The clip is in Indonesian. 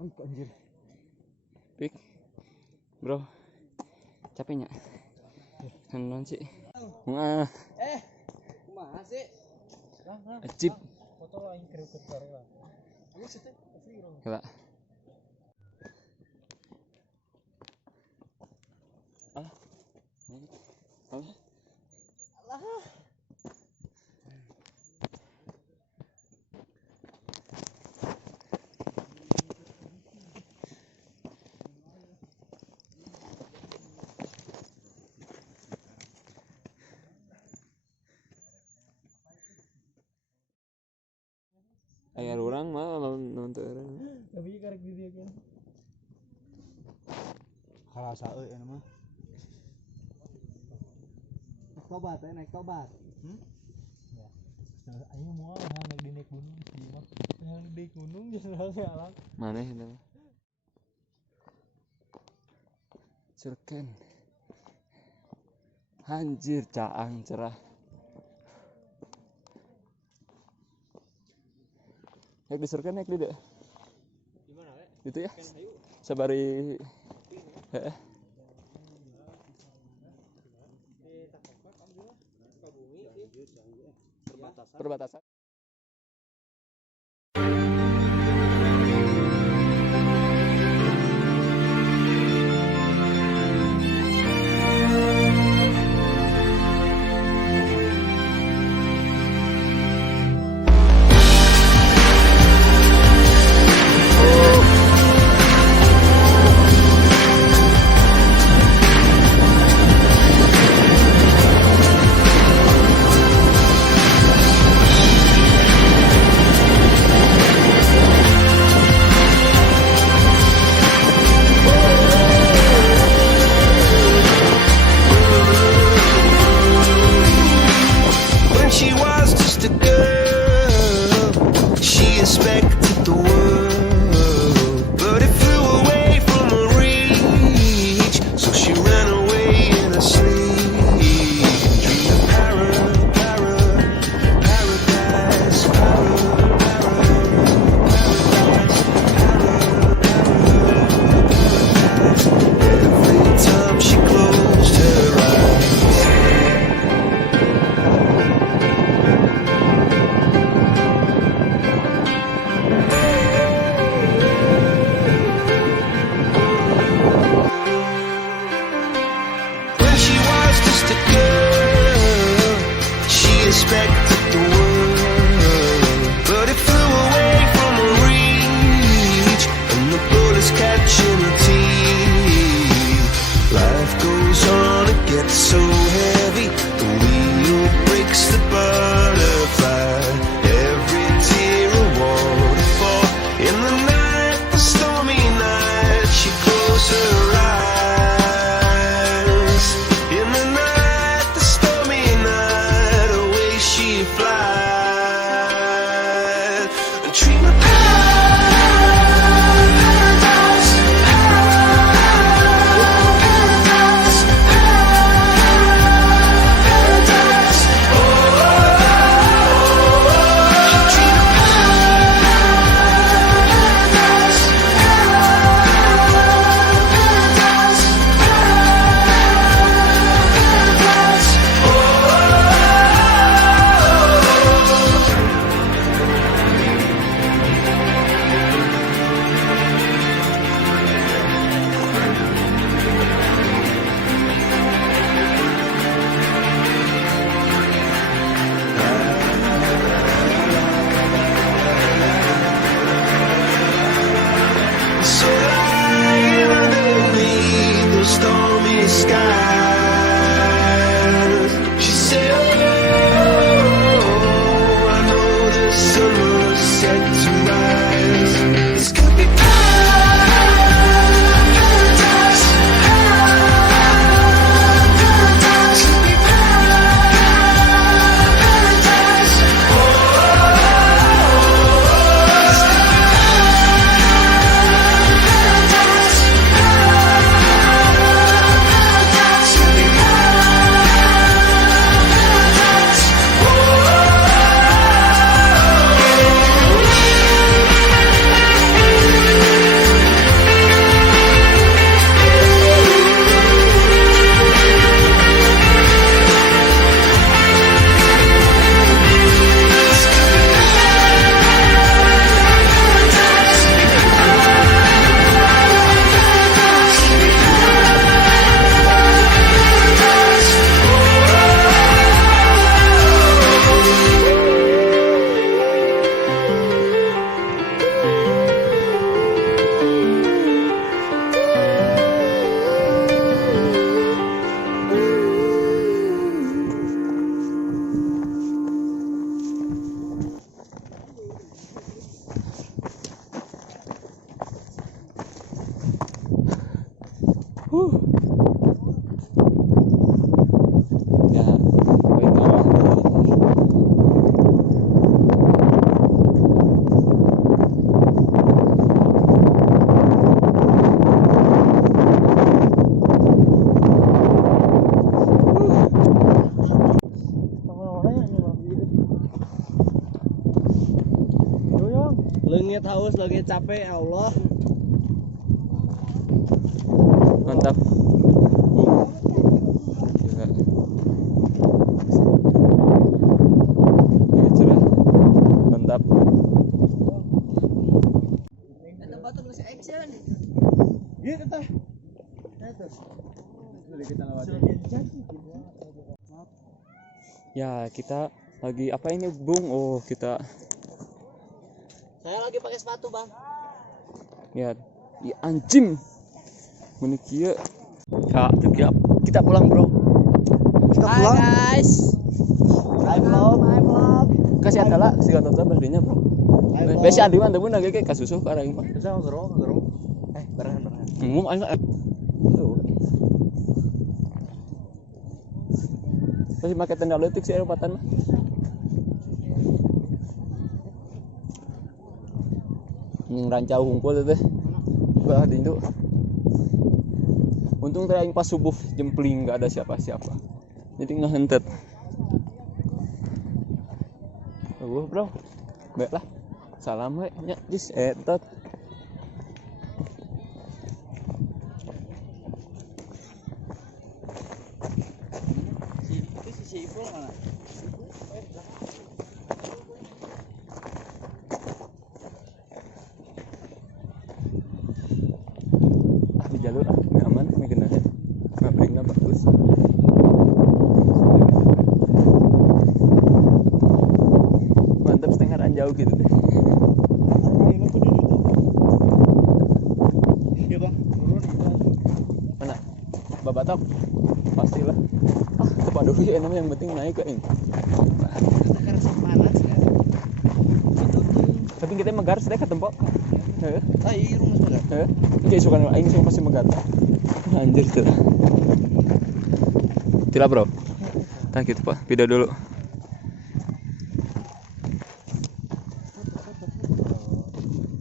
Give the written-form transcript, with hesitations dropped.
Aik anjir. Pik. Bro. Capeknya. Non sih. Wah. Kumaha sih? Ajib. Foto aing kreukeut bare lah. Ayo situ asli urang. Heula. Alah. Alah. Alah. Aya urang mah nonton urang. Tapi karek di dia kan. Karasa euy mah. Naik tobat. Ya. Ayo moal naik di naik gunung sih mah. Yang di gunung geus alam. Maneh eta mah. Surken. Anjir caang cerah. Naik di surken naik di deh. Di mana we? Gitu ya. Kan hayu. Sabari heeh. Takopak alhamdulillah. Sukabumi ieu. Perbatasan. When she was just a girl, she expected the world, but it flew away from her reach. So she ran away in her sleep, dreamed of paradise, every time she closed her eyes. When she was just a girl, she expected the world, but it flew away from her reach, and the bullets catching her teeth. Life goes on, it gets so heavy, the wheel breaks the butterfly. Every tear a waterfall. In the night, the stormy night, she closed her eyes. In the night, the stormy night, away she Leungit haus lagi capek ya Allah. Mantap. Gila. Iya, cerah. Mantap. Ada batu masih action. Gitu tah. Ya, kita lagi apa ini, Bung? Oh, kita Saya lagi pakai sepatu, Bang. ya, ya anjing. Menik ieu. Ya, kita pulang, Bro. Hai guys. Hai vlog. Kasih adalah si kantor berdirinya, Bro. Besi adi mah teu beuna ge kasusuh ka aing mah. Bisa ngero. Berenang. Ngomong aing tuh. Masih pakai tenda leutik sih aeropatan mah. Yang rancau hungkul teh. Belah di itu. Untung teh aing pas subuh jempling enggak ada siapa-siapa. Jadi ngehentet. Bro. Baiklah. Salam we nya geus etot. Si Ipul mana? Di jalur nggak aman, nggak kenanya, nggak bagus. Mantap setengah jauh gitu deh. Iya bang, turun. Mana? Babatok, pastilah. Tepat dulu ya, yang penting naik ke ini. Sekarang panas ya. Tapi kita megar sedek ketempok. Heeh. Ah iya rumah sebelah. Heeh. Kayak suka aing suka pasti megar. Anjir tuh. Tidak, Bro. Nah gitu, Pak. Pindah dulu.